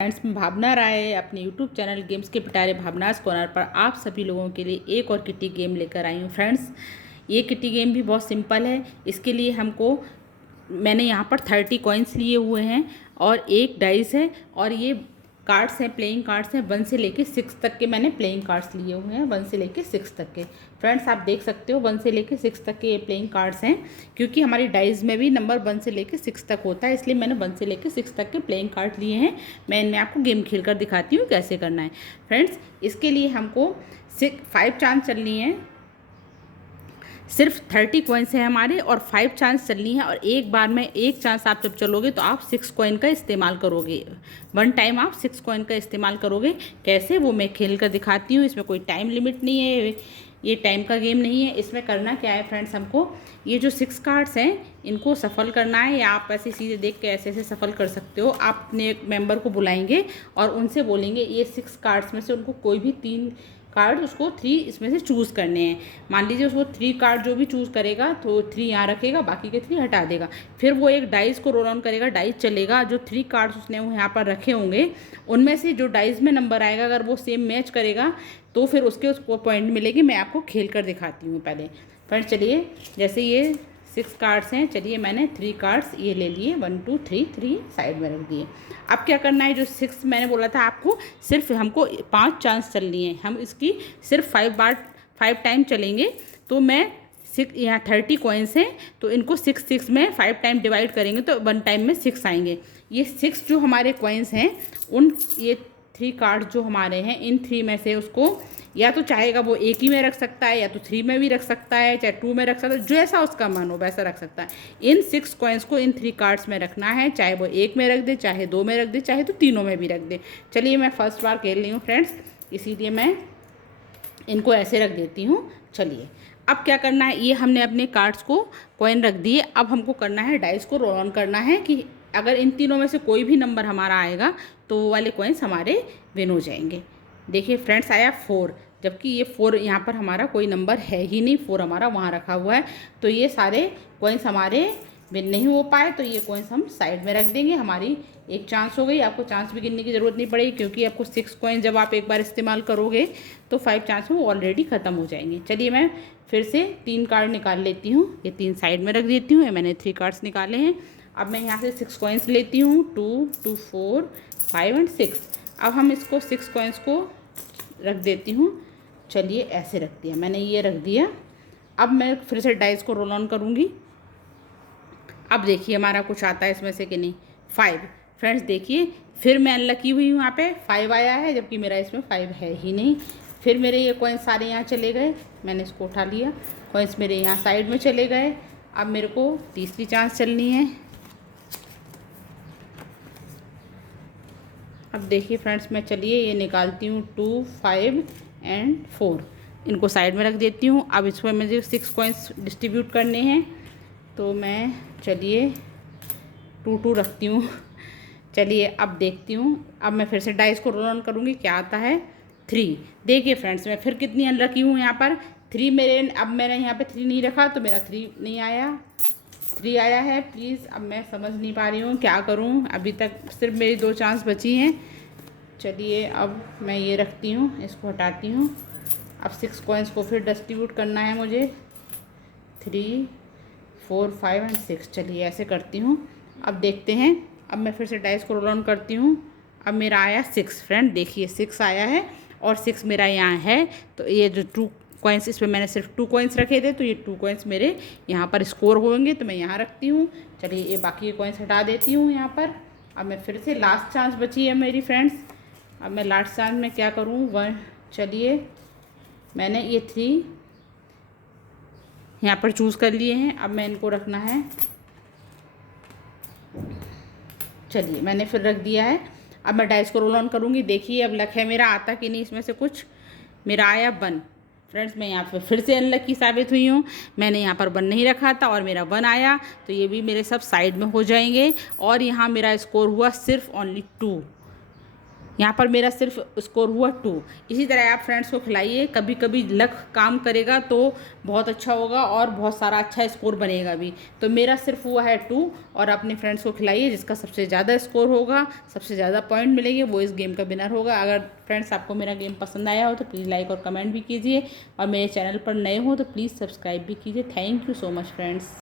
Friends, मैं भावना राय अपने YouTube channel games के पिटारे भावनास कॉर्नर पर आप सभी लोगों के लिए एक और किटी गेम लेकर आई हूँ। फ्रेंड्स, ये किटी गेम भी बहुत सिंपल है। इसके लिए मैंने यहाँ पर 30 कॉइन्स लिए हुए हैं और एक डाइस है और ये कार्ड्स हैं, प्लेइंग कार्ड्स हैं। 1 से लेके 6 तक के मैंने प्लेइंग कार्ड्स लिए हुए हैं, 1 से लेके 6 तक के। फ्रेंड्स, आप देख सकते हो 1 से लेके 6 तक के ये प्लेइंग कार्ड्स हैं, क्योंकि हमारी डाइस में भी नंबर 1 से लेके 6 तक होता है, इसलिए मैंने 1 से लेके 6 तक के प्लेइंग कार्ड लिए हैं। मैं इनमें आपको गेम खेल कर दिखाती हूँ कैसे करना है। फ्रेंड्स, इसके लिए हमको 5 चांस चलनी है। सिर्फ 30 कॉइन्स हैं हमारे और 5 चांस चलनी है। और एक बार में एक चांस आप जब चलोगे तो आप 6 कॉइन का इस्तेमाल करोगे। 1 टाइम आप 6 कॉइन का इस्तेमाल करोगे। कैसे, वो मैं खेल कर दिखाती हूँ। इसमें कोई टाइम लिमिट नहीं है, ये टाइम का गेम नहीं है। इसमें करना क्या है फ्रेंड्स, हमको ये जो 6 कार्ड्स हैं इनको सफल करना है, या आप ऐसे सीधे देख के ऐसे सफल कर सकते हो। आप अपने एक मेंबर को बुलाएंगे और उनसे बोलेंगे ये 6 कार्ड्स में से उनको कोई भी 3 कार्ड, उसको 3 इसमें से चूज़ करने हैं। मान लीजिए उसको 3 कार्ड जो भी चूज़ करेगा तो 3 यहाँ रखेगा, बाकी के 3 हटा देगा। फिर वो एक डाइस को रोल ऑन करेगा, डाइस चलेगा। जो 3 कार्ड्स उसने वो यहाँ पर रखे होंगे उनमें से जो डाइस में नंबर आएगा, अगर वो सेम मैच करेगा तो फिर उसको पॉइंट मिलेगी। मैं आपको खेल कर दिखाती हूँ पहले। फ्रेंड्स, चलिए, जैसे ये 6 कार्ड्स हैं, चलिए मैंने 3 कार्ड्स ये ले लिए, 1 2 3 साइड में रख दिए। अब क्या करना है, जो 6 मैंने बोला था आपको, सिर्फ हमको 5 चांस चलनी है। हम इसकी सिर्फ 5 टाइम चलेंगे। तो मैं 6, यहाँ 30 कॉइन्स हैं तो इनको 6 में 5 टाइम डिवाइड करेंगे तो 1 टाइम में 6 आएंगे। ये 6 जो हमारे कॉइन्स हैं, ये 3 कार्ड जो हमारे हैं, इन 3 में से उसको या तो चाहेगा वो एक ही में रख सकता है, या तो 3 में भी रख सकता है, चाहे 2 में रख सकता है, जैसा उसका मन हो वैसा रख सकता है। इन 6 कॉइन्स को इन 3 कार्ड्स में रखना है, चाहे वो 1 में रख दे, चाहे 2 में रख दे, चाहे तो तीनों में भी रख दे। चलिए, मैं फर्स्ट बार खेल रही हूँ फ्रेंड्स, इसीलिए मैं इनको ऐसे रख देती हूँ। चलिए, अब क्या करना है, ये हमने अपने कार्ड्स को कॉइन रख दिए। अब हमको करना है डाइस को रोल ऑन करना है कि अगर इन तीनों में से कोई भी नंबर हमारा आएगा तो वो वाले कॉइन्स हमारे विन हो जाएंगे। देखिए फ्रेंड्स, आया 4, जबकि ये 4 यहाँ पर हमारा कोई नंबर है ही नहीं, 4 हमारा वहाँ रखा हुआ है। तो ये सारे कॉइन्स हमारे विन नहीं हो पाए, तो ये कॉइन्स हम साइड में रख देंगे। हमारी एक चांस हो गई। आपको चांस भी गिनने की ज़रूरत नहीं पड़ेगी, क्योंकि आपको 6 कॉइन जब आप एक बार इस्तेमाल करोगे तो 5 चांस में ऑलरेडी ख़त्म हो जाएंगे। चलिए, मैं फिर से 3 कार्ड निकाल लेती हूँ। ये 3 साइड में रख देती हूँ। मैंने 3 कार्ड्स निकाले हैं। अब मैं यहाँ से 6 कॉइन्स लेती हूँ, 2 2 4 5 एंड 6। अब हम इसको 6 कॉइन्स को रख देती हूँ। चलिए, ऐसे रख दिया मैंने, ये रख दिया। अब मैं फिर से डाइस को रोल ऑन करूँगी। अब देखिए हमारा कुछ आता है इसमें से कि नहीं। 5। फ्रेंड्स देखिए, फिर मैं अनलकी हुई हूँ, यहाँ पे 5 आया है, जबकि मेरा इसमें 5 है ही नहीं। फिर मेरे ये कॉइन्स सारे यहाँ चले गए, मैंने इसको उठा लिया। कॉइन्स मेरे यहाँ साइड में चले गए। अब मेरे को तीसरी चांस चलनी है। अब देखिए फ्रेंड्स, मैं चलिए ये निकालती हूँ, 2 5 एंड 4। इनको साइड में रख देती हूँ। अब इसमें मुझे 6 कॉइन्स डिस्ट्रीब्यूट करने हैं, तो मैं चलिए 2 2 रखती हूँ। चलिए, अब देखती हूँ। अब मैं फिर से डाइस को रोल ऑन करूँगी, क्या आता है, 3। देखिए फ्रेंड्स, मैं फिर कितनी अनलकी हूँ यहाँ पर, 3 मेरे। अब मैंने यहाँ पे 3 नहीं रखा तो मेरा 3 नहीं आया, 3 आया है। प्लीज़, अब मैं समझ नहीं पा रही हूँ क्या करूँ। अभी तक सिर्फ मेरी 2 चांस बची हैं। चलिए, अब मैं ये रखती हूँ, इसको हटाती हूँ। अब 6 कॉइन्स को फिर डिस्ट्रीब्यूट करना है मुझे, 3 4 5 एंड 6। चलिए, ऐसे करती हूँ। अब देखते हैं। अब मैं फिर से डाइस को रोल ऑन करती हूँ। अब मेरा आया 6। फ्रेंड देखिए, 6 आया है और 6 मेरा यहाँ है। तो ये जो 2 कॉइन्स, इसमें मैंने सिर्फ 2 कॉइन्स रखे थे, तो ये 2 कॉइन्स मेरे यहाँ पर स्कोर होंगे, तो मैं यहाँ रखती हूँ। चलिए, ये बाकी कॉइन्स हटा देती हूँ यहाँ पर। अब मैं फिर से लास्ट चांस बची है मेरी फ्रेंड्स। अब मैं लास्ट चांस में क्या करूँ, 1। चलिए, मैंने ये 3 यहाँ पर चूज़ कर लिए हैं। अब मैं इनको रखना है। चलिए, मैंने फिर रख दिया है। अब मैं डाइस को रोल ऑन करूँगी। देखिए, अब लक है मेरा आता कि नहीं इसमें से कुछ। मेरा आया 1। फ्रेंड्स, मैं यहाँ पर फिर से अनलकी साबित हुई हूँ। मैंने यहाँ पर 1 नहीं रखा था और मेरा 1 आया, तो ये भी मेरे सब साइड में हो जाएंगे। और यहाँ मेरा स्कोर हुआ सिर्फ ओनली 2। यहाँ पर मेरा सिर्फ स्कोर हुआ 2। इसी तरह आप फ्रेंड्स को खिलाइए, कभी कभी लक काम करेगा तो बहुत अच्छा होगा और बहुत सारा अच्छा स्कोर बनेगा भी। तो मेरा सिर्फ हुआ है 2 और अपने फ्रेंड्स को खिलाइए, जिसका सबसे ज़्यादा स्कोर होगा, सबसे ज़्यादा पॉइंट मिलेंगे, वो इस गेम का विनर होगा। अगर फ्रेंड्स आपको मेरा गेम पसंद आया हो तो प्लीज़ लाइक और कमेंट भी कीजिए और मेरे चैनल पर नए हो तो प्लीज़ सब्सक्राइब भी कीजिए। Thank you so much friends.